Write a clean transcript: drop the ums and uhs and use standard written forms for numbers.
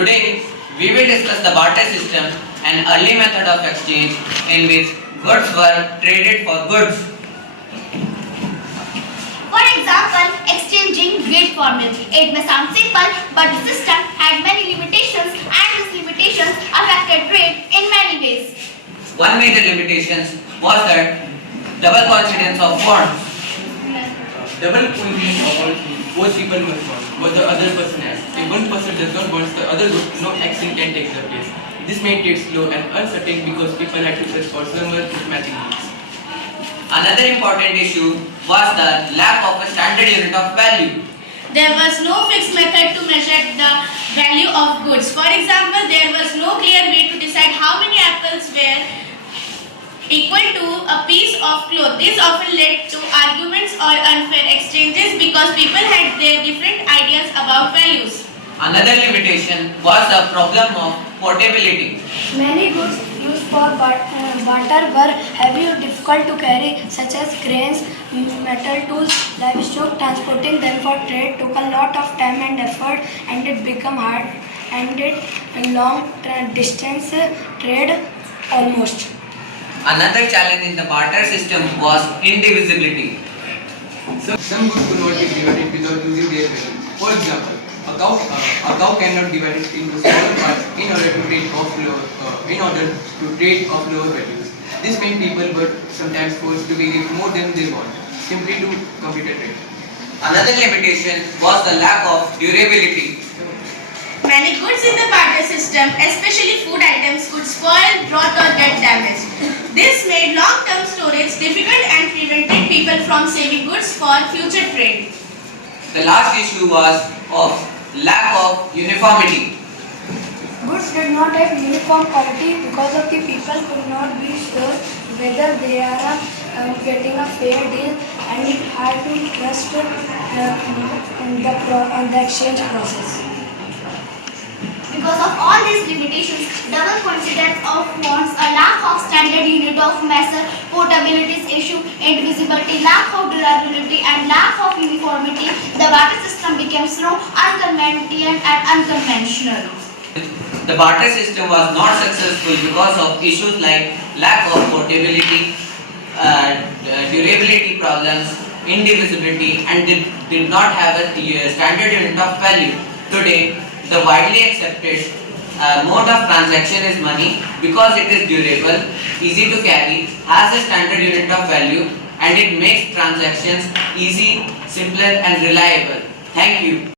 Today, we will discuss the barter system, an early method of exchange in which goods were traded for goods. For example, exchanging wheat for milk. It may sound simple, but the system had many limitations and these limitations affected trade in many ways. One major limitation was the double coincidence of bonds. Double coincidence of all both people must want what the other person has. If one person does not want the other good, no action can take the place. This made it slow and uncertain because people had to search for similar matching needs. Another important issue was the lack of a standard unit of value. There was no fixed method to measure the value of goods. For example, there was no clear way to decide how many apples were equal to a piece of cloth. This often led to arguments or unfair exchanges because people had their different ideas about values. Another limitation was the problem of portability. Many goods used for barter were heavy or difficult to carry, such as grains, metal tools, livestock. Transporting them for trade took a lot of time and effort, and it became hard and long distance trade almost. Another challenge in the barter system was indivisibility. Some goods could not be divided without losing their value. For example, a cow cannot divide it into smaller parts in order to trade off lower values. This meant people were sometimes forced to give more than they want, simply to complete a trade. Another limitation was the lack of durability. Many goods in the barter system, especially food items, could spoil, rot or get damaged. This made long-term storage difficult and prevented people from saving goods for future trade. The last issue was of lack of uniformity. Goods did not have uniform quality because of the people could not be sure whether they are getting a fair deal, and it had to trust the exchange process. Because of all these limitations, double coincidence of bonds, a lack of standard unit of measure, portability issue, indivisibility, lack of durability and lack of uniformity, the barter system became slow, inconvenient and unconventional. The barter system was not successful because of issues like lack of portability, durability problems, indivisibility, and did not have a standard unit of value. Today, the widely accepted mode of transaction is money because it is durable, easy to carry, has a standard unit of value, and it makes transactions easy, simpler and reliable. Thank you.